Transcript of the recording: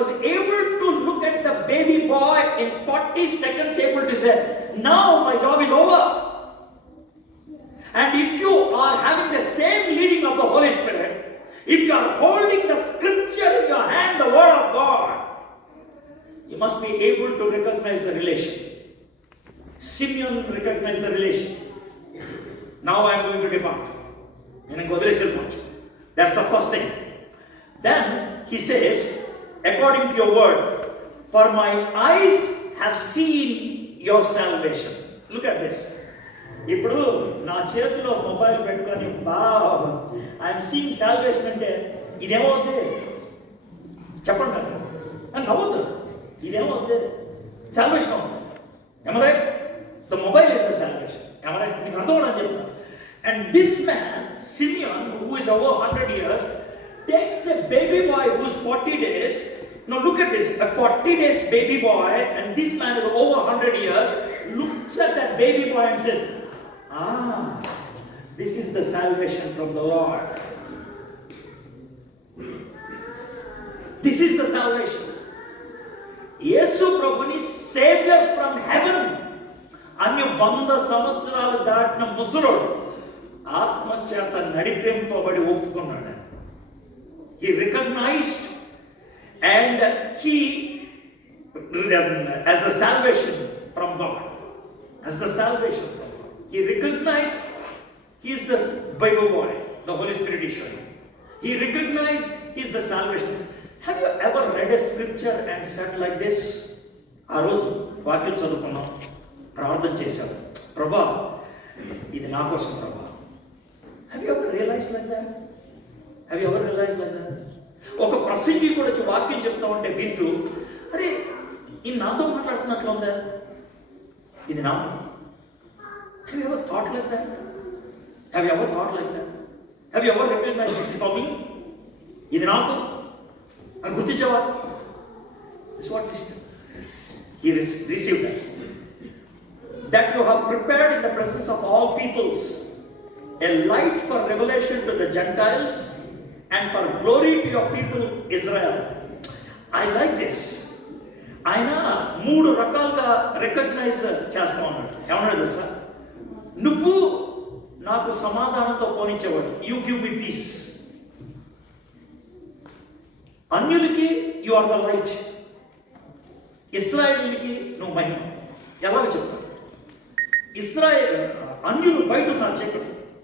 was able to look at the baby boy in 40 seconds, able to say, now my job is over. And if you are having the same leading of the Holy Spirit, if you are holding the scripture in your hand, the word of God, you must be able to recognize the relation. Simeon recognized the relation. Now I am going to depart. That's the first thing. Then he says, according to your word, for my eyes have seen your salvation. Look at this. ఇప్పుడు నా చేతిలో మొబైల్ పెట్టుకొని I'm seeing salvation అంటే ఇదేమవుద్ది చెప్పండి నాకు నవ్వద్దు. ఇదేమవుద్ది సాల్వేషన్ అవుతుంది. ఏమరా the mobile is the salvation. ఏమరా మీకు అర్థం అని చెప్తున్నా. And this man Simeon who is over 100 years takes a baby boy who's 40 days. Now look at this, a 40 days baby boy, and this man is over 100 years, looks at that baby boy and says, this is the salvation from the Lord. This is the salvation. Yesu Prabhuni Savior from heaven. అన్ని 100 సంవత్సరాలు దాటిన ముసలోడు ఆత్మచేత నడిపింపబడి ఒప్పుకున్నాడు. He recognized and he as the salvation from God. As the salvation from God. He recognized he is the Bible boy. The Holy Spirit is showing. He recognized he is the salvation. Have you ever read a scripture and said like this? ఆ రోజు వాక్యం చదువుకున్నాం, ప్రార్థన చేశాం, ప్రభా ఇది నా కోసం ప్రభా. Have you ever realized like that? Have you ever realized like that? ఒక ప్రసంగి కూడా వచ్చి వాక్యం చెప్తా ఉంటే వింటూ, అరే ఇది నాతో మాట్లాడుతున్నట్లు ఉందా, ఇది నా. Have you ever thought like that? Have you ever thought like that? Have you ever recognized this is for me? ఇది నాకు అని గుర్తించావా? This is what this is. He received that. That you have prepared in the presence of all peoples a light for revelation to the Gentiles and for glory to your people Israel. I like this. ఆయన 3 రకాలుగా రికగ్నైజ్ చేస్తా ఉన్నాడు. ఏమన్నాడు తెలుసా? నువ్వు నాకు సమాధానంతో పోనిచ్చేవాడు. You give me peace. అన్యులకి యు ఆర్ ద లైట్. ఇశ్రాయేలీయులకి నువ్వు మహిమ. ఎలాగ చెప్తావు? అన్యులు బయట ఉన్నారు చెప్పండి.